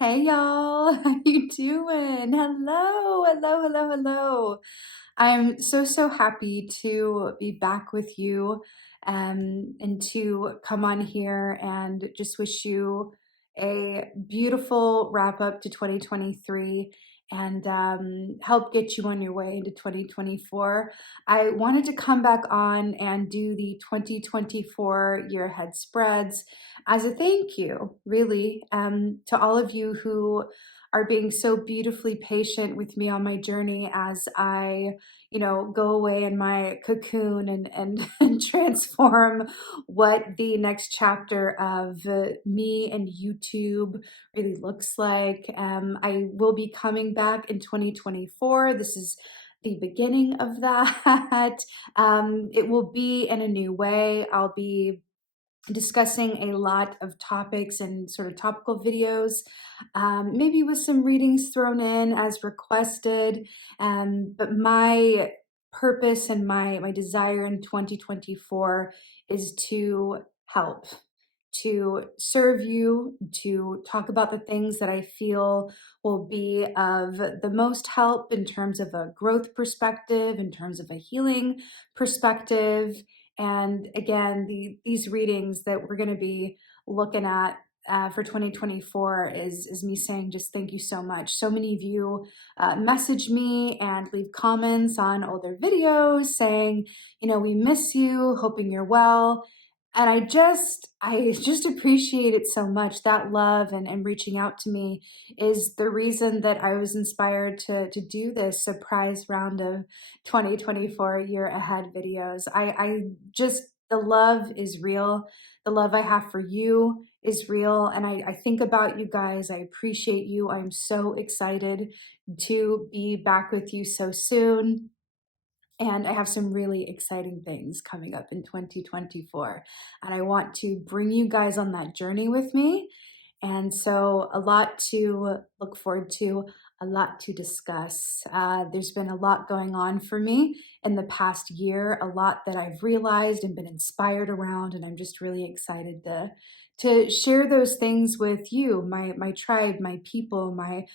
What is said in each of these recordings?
Hey y'all, how you doing? Hello. I'm so happy to be back with you and to come on here and just wish you a beautiful wrap up to 2023 and help get you on your way into 2024. I wanted to come back on and do the 2024 year ahead spreads as a thank you, really, to all of you who are being so beautifully patient with me on my journey as I go away in my cocoon and, and transform what the next chapter of me and YouTube really looks like. I will be coming back in 2024. This is the beginning of that. It will be in a new way. I'll be discussing a lot of topics and sort of topical videos, maybe with some readings thrown in as requested. But my purpose and my desire in 2024 is to help, to serve you, to talk about the things that I feel will be of the most help in terms of a growth perspective, in terms of a healing perspective. And again, these readings that we're going to be looking at for 2024 is me saying just thank you so much. So many of you message me and leave comments on older videos saying, we miss you, hoping you're well. And I just appreciate it so much. That love and reaching out to me is the reason that I was inspired to do this surprise round of 2024 year ahead videos. I just, the love is real. The love I have for you is real. And I think about you guys. I appreciate you. I'm so excited to be back with you so soon. And I have some really exciting things coming up in 2024. And I want to bring you guys on that journey with me. And so, a lot to look forward to, a lot to discuss. There's been a lot going on for me in the past year, a lot that I've realized and been inspired around. And I'm just really excited to share those things with you, my tribe, my people, my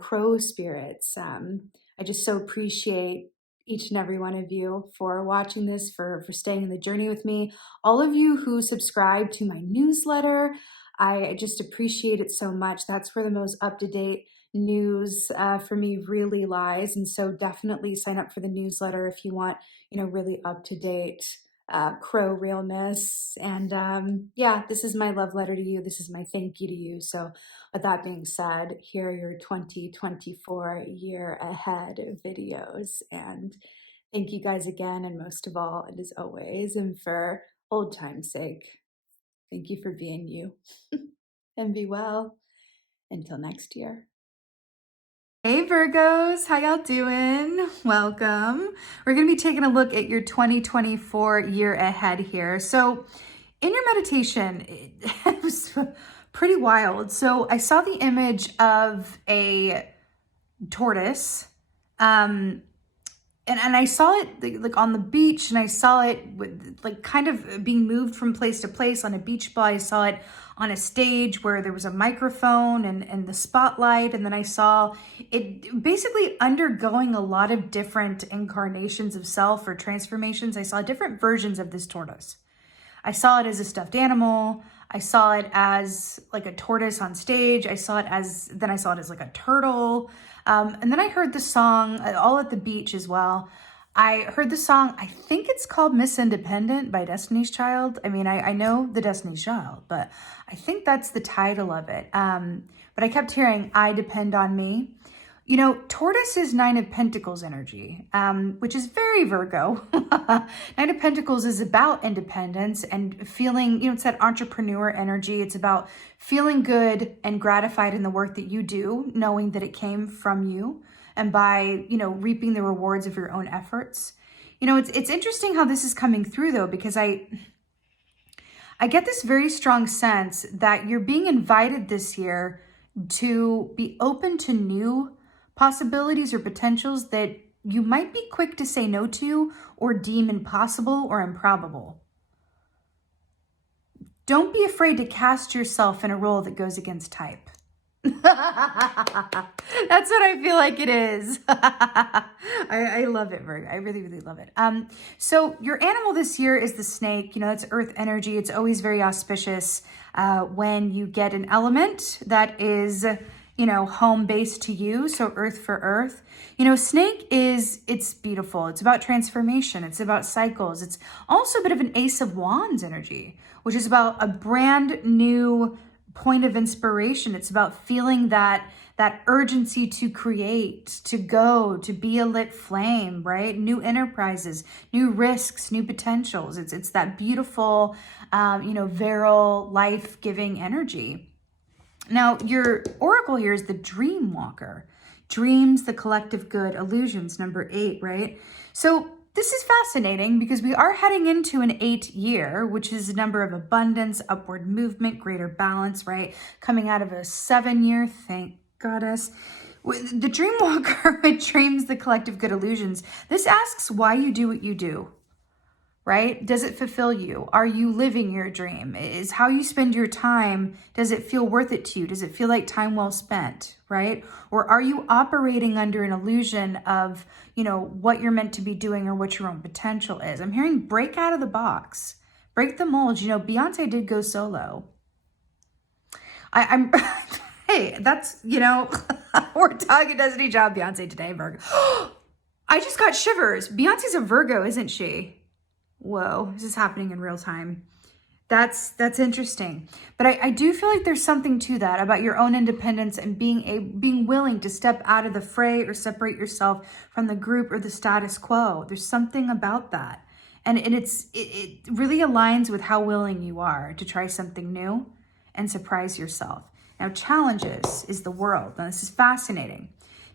crow spirits. I just so appreciate each and every one of you for watching this, for staying in the journey with me. All of you who subscribe to my newsletter, I just appreciate it so much. That's where the most up-to-date news for me really lies. And so definitely sign up for the newsletter if you want, really up-to-date crow realness. And yeah, this is my love letter to you. This is my thank you to you. So with that being said, here are your 2024 year ahead videos. And thank you guys again. And most of all, and as always, and for old time's sake, thank you for being you. And be well until next year. Hey Virgos, how y'all doing? Welcome. We're going to be taking a look at your 2024 year ahead here. So in your meditation, it was pretty wild. So I saw the image of a tortoise, and I saw it like on the beach, and I saw it like kind of being moved from place to place on a beach ball. I saw it on a stage where there was a microphone and the spotlight, and then I saw it basically undergoing a lot of different incarnations of self or transformations. I saw different versions of this tortoise. I saw it as a stuffed animal. I saw it as like a tortoise on stage. I saw it as like a turtle. And then I heard the song all at the beach as well. I heard the song, I think it's called Miss Independent by Destiny's Child. I mean, I know the Destiny's Child, but I think that's the title of it. But I kept hearing, I Depend on Me. Tortoise is Nine of Pentacles energy, which is very Virgo. Nine of Pentacles is about independence and feeling, it's that entrepreneur energy. It's about feeling good and gratified in the work that you do, knowing that it came from you and by, reaping the rewards of your own efforts. It's interesting how this is coming through though, because I get this very strong sense that you're being invited this year to be open to new possibilities or potentials that you might be quick to say no to or deem impossible or improbable. Don't be afraid to cast yourself in a role that goes against type. That's what I feel like it is. I love it, Virgo. I really, really love it. So your animal this year is the snake. You know, it's earth energy. It's always very auspicious when you get an element that is, you know, home based to you. So earth for earth. You know, snake it's beautiful. It's about transformation. It's about cycles. It's also a bit of an Ace of Wands energy, which is about a brand new point of inspiration. It's about feeling that urgency to create, to go, to be a lit flame, right? New enterprises, new risks, new potentials. It's that beautiful, you know, virile, life-giving energy. Now, your oracle here is the Dream Walker. Dreams, the collective good, illusions, number 8, right? So this is fascinating because we are heading into an 8 year, which is a number of abundance, upward movement, greater balance, right? Coming out of a 7 year, thank goddess. The Dream Walker, it dreams, the collective good, illusions. This asks why you do what you do, right? Does it fulfill you? Are you living your dream? Is how you spend your time, does it feel worth it to you? Does it feel like time well spent, right? Or are you operating under an illusion of, you know, what you're meant to be doing or what your own potential is? I'm hearing break out of the box, break the mold. You know, Beyonce did go solo. I'm, hey, that's, you know, we're talking Destiny Job Beyonce today, Virgo. I just got shivers. Beyonce's a Virgo, isn't she? Whoa, this is happening in real time. That's interesting. But I do feel like there's something to that about your own independence and being willing to step out of the fray or separate yourself from the group or the status quo. There's something about that. And it really aligns with how willing you are to try something new and surprise yourself. Now, challenges is the world. Now, this is fascinating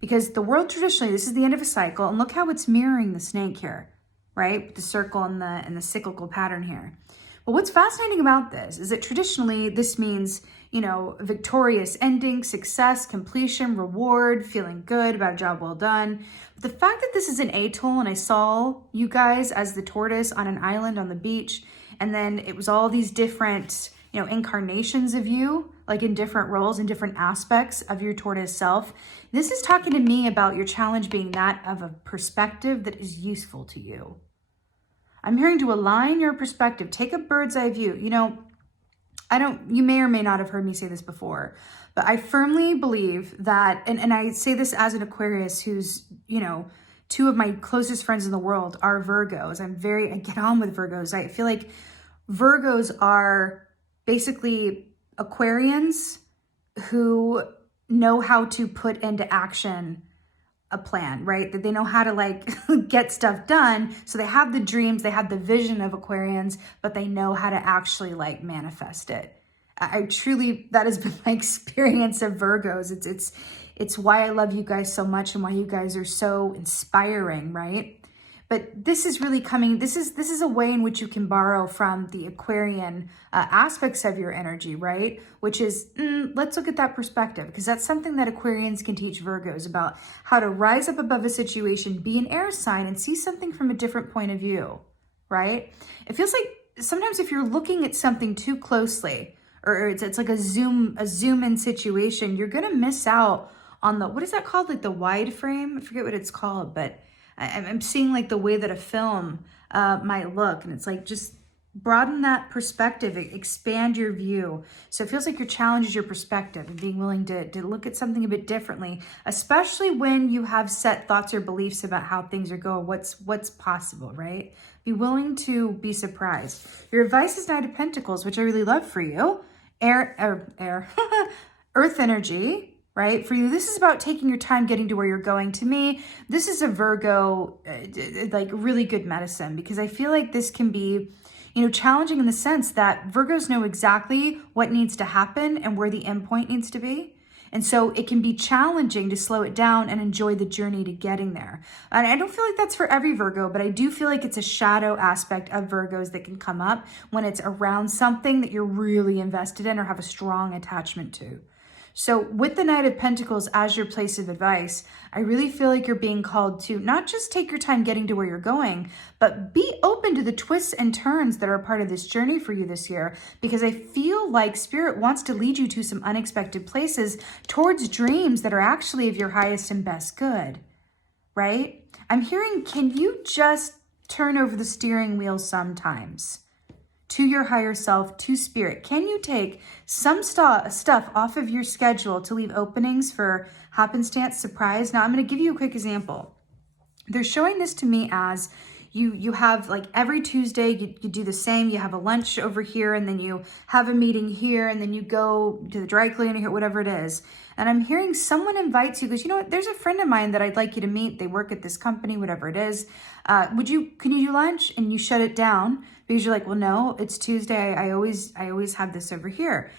because the world traditionally, this is the end of a cycle. And look how it's mirroring the snake here, right? The circle and the cyclical pattern here. But what's fascinating about this is that traditionally this means, you know, victorious ending, success, completion, reward, feeling good about a job well done. But the fact that this is an atoll and I saw you guys as the tortoise on an island on the beach, and then it was all these different, you know, incarnations of you, like in different roles and different aspects of your tortoise self. This is talking to me about your challenge being that of a perspective that is useful to you. I'm hearing to align your perspective, take a bird's eye view. You know, you may or may not have heard me say this before, but I firmly believe that, and I say this as an Aquarius who's, you know, 2 of my closest friends in the world are Virgos. I get on with Virgos. I feel like Virgos are basically Aquarians who know how to put into action a plan, right? That they know how to like get stuff done. So they have the dreams, they have the vision of Aquarians, but they know how to actually like manifest it. I truly, that has been my experience of Virgos. It's why I love you guys so much and why you guys are so inspiring, right? But this is really coming, this is a way in which you can borrow from the Aquarian aspects of your energy, right? Which is, let's look at that perspective, because that's something that Aquarians can teach Virgos about how to rise up above a situation, be an air sign, and see something from a different point of view, right? It feels like sometimes if you're looking at something too closely, or it's like a zoom in situation, you're gonna miss out on the, what is that called? Like the wide frame? I forget what it's called, but I'm seeing like the way that a film might look, and it's like just broaden that perspective, expand your view. So it feels like your challenge is your perspective and being willing to look at something a bit differently, especially when you have set thoughts or beliefs about how things are going, what's possible, right? Be willing to be surprised. Your advice is Knight of Pentacles, which I really love for you. Air, earth energy. Right? For you, this is about taking your time getting to where you're going. To me, this is a Virgo, like really good medicine, because I feel like this can be, you know, challenging in the sense that Virgos know exactly what needs to happen and where the end point needs to be. And so it can be challenging to slow it down and enjoy the journey to getting there. And I don't feel like that's for every Virgo, but I do feel like it's a shadow aspect of Virgos that can come up when it's around something that you're really invested in or have a strong attachment to. So with the Knight of Pentacles as your place of advice, I really feel like you're being called to not just take your time getting to where you're going, but be open to the twists and turns that are part of this journey for you this year, because I feel like Spirit wants to lead you to some unexpected places towards dreams that are actually of your highest and best good, right? I'm hearing, can you just turn over the steering wheel sometimes? To your higher self, to Spirit. Can you take some stuff off of your schedule to leave openings for happenstance, surprise? Now, I'm going to give you a quick example. They're showing this to me as you have like every Tuesday, you do the same. You have a lunch over here, and then you have a meeting here, and then you go to the dry cleaner here, whatever it is. And I'm hearing someone invites you, goes, you know what, there's a friend of mine that I'd like you to meet. They work at this company, whatever it is. Can you do lunch? And you shut it down because you're like, well, no, it's Tuesday. I always have this over here.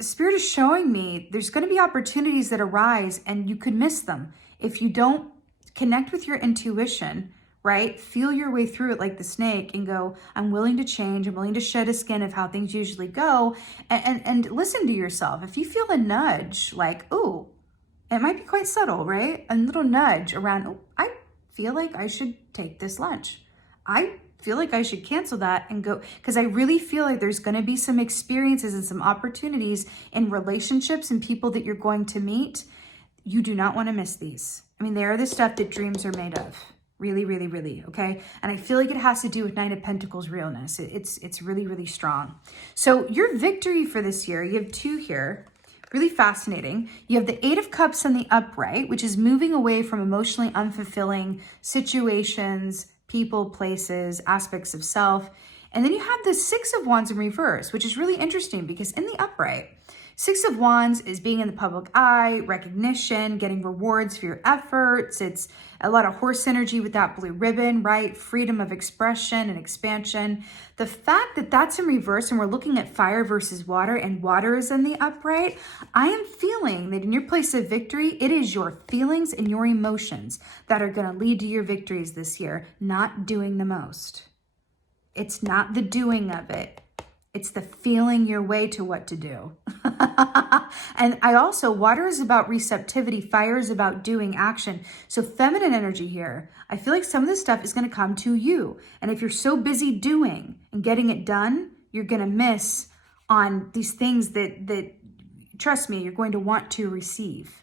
Spirit is showing me there's going to be opportunities that arise and you could miss them if you don't connect with your intuition, right? Feel your way through it like the snake and go, I'm willing to change. I'm willing to shed a skin of how things usually go, and listen to yourself. If you feel a nudge, like, oh, it might be quite subtle, right? A little nudge around, oh, I feel like I should take this lunch. I feel like I should cancel that and go, because I really feel like there's going to be some experiences and some opportunities in relationships and people that you're going to meet. You do not want to miss these. I mean, they are the stuff that dreams are made of. Really, really, really, okay? And I feel like it has to do with Knight of Pentacles realness. It's really, really strong. So your victory for this year, you have two here, really fascinating. You have the Eight of Cups on the upright, which is moving away from emotionally unfulfilling situations, people, places, aspects of self. And then you have the Six of Wands in reverse, which is really interesting because in the upright, Six of Wands is being in the public eye, recognition, getting rewards for your efforts. It's a lot of horse energy with that blue ribbon, right? Freedom of expression and expansion. The fact that that's in reverse and we're looking at fire versus water and water is in the upright, I am feeling that in your place of victory, it is your feelings and your emotions that are going to lead to your victories this year, not doing the most. It's not the doing of it. It's the feeling your way to what to do. And water is about receptivity. Fire is about doing action. So feminine energy here. I feel like some of this stuff is going to come to you. And if you're so busy doing and getting it done, you're going to miss on these things that trust me, you're going to want to receive.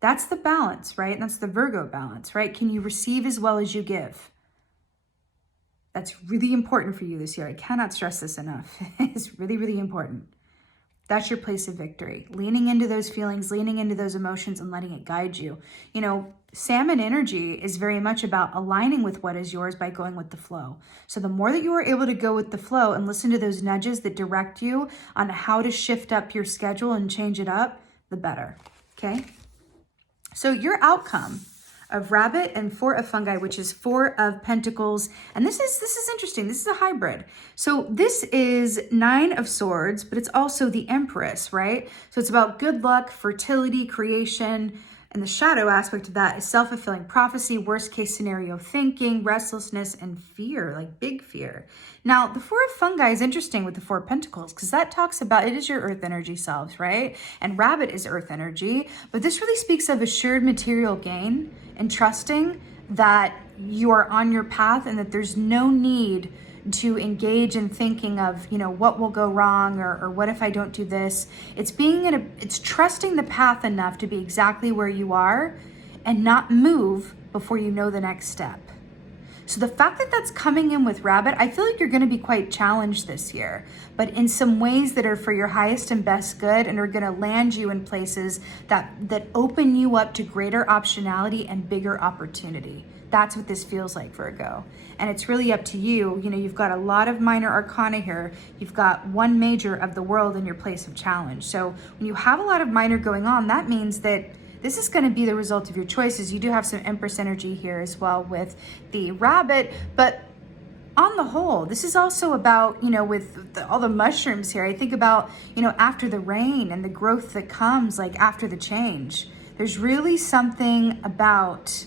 That's the balance, right? And that's the Virgo balance, right? Can you receive as well as you give? That's really important for you this year. I cannot stress this enough. It's really, really important. That's your place of victory. Leaning into those feelings, leaning into those emotions and letting it guide you. You know, salmon energy is very much about aligning with what is yours by going with the flow. So the more that you are able to go with the flow and listen to those nudges that direct you on how to shift up your schedule and change it up, the better, okay? So your outcome of Rabbit and Four of Fungi, which is Four of Pentacles. And this is interesting. This is a hybrid. So this is Nine of Swords, but it's also the Empress, right? So it's about good luck, fertility, creation, and the shadow aspect of that is self-fulfilling prophecy, worst case scenario thinking, restlessness, and fear, like big fear. Now, the Four of Fungi is interesting with the Four of Pentacles because that talks about, it is your earth energy selves, right? And Rabbit is earth energy, but this really speaks of assured material gain and trusting that you are on your path and that there's no need to engage in thinking of, you know, what will go wrong or what if I don't do this. It's trusting the path enough to be exactly where you are and not move before you know the next step. So the fact that that's coming in with Rabbit, I feel like you're going to be quite challenged this year, but in some ways that are for your highest and best good and are going to land you in places that open you up to greater optionality and bigger opportunity. That's what this feels like, Virgo. And it's really up to you. You know, you've got a lot of minor arcana here. You've got one major of the world in your place of challenge. So when you have a lot of minor going on, that means that this is going to be the result of your choices. You do have some Empress energy here as well with the Rabbit, but on the whole, this is also about, you know, with all the mushrooms here, I think about, you know, after the rain and the growth that comes, like after the change. There's really something about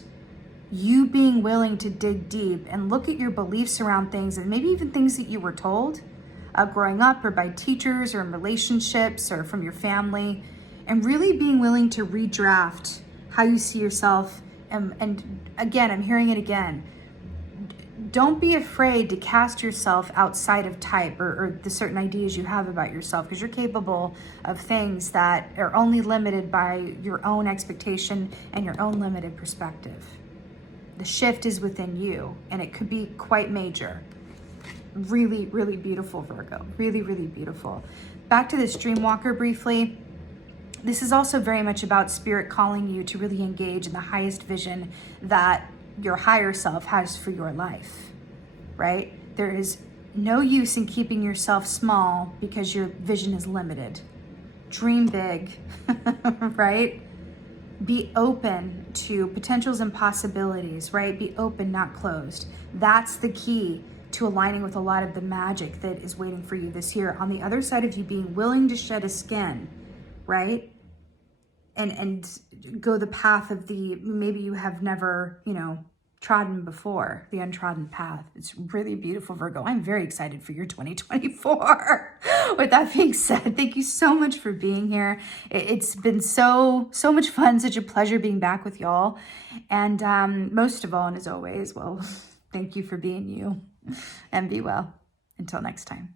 you being willing to dig deep and look at your beliefs around things and maybe even things that you were told growing up, or by teachers, or in relationships, or from your family, and really being willing to redraft how you see yourself. And again, I'm hearing it again. Don't be afraid to cast yourself outside of type, or the certain ideas you have about yourself, because you're capable of things that are only limited by your own expectation and your own limited perspective. The shift is within you, and it could be quite major. Really, really beautiful, Virgo. Really, really beautiful. Back to this Dreamwalker briefly. This is also very much about spirit calling you to really engage in the highest vision that your higher self has for your life, right? There is no use in keeping yourself small because your vision is limited. Dream big, right? Be open to potentials and possibilities, right? Be open, not closed. That's the key to aligning with a lot of the magic that is waiting for you this year. On the other side of you being willing to shed a skin, right? And go the path of the, maybe you have never, trodden before, the untrodden path. It's really beautiful, Virgo. I'm very excited for your 2024. With that being said, thank you so much for being here. It's been so much fun, such a pleasure being back with y'all. And most of all, and as always, well, thank you for being you, and be well. Until next time.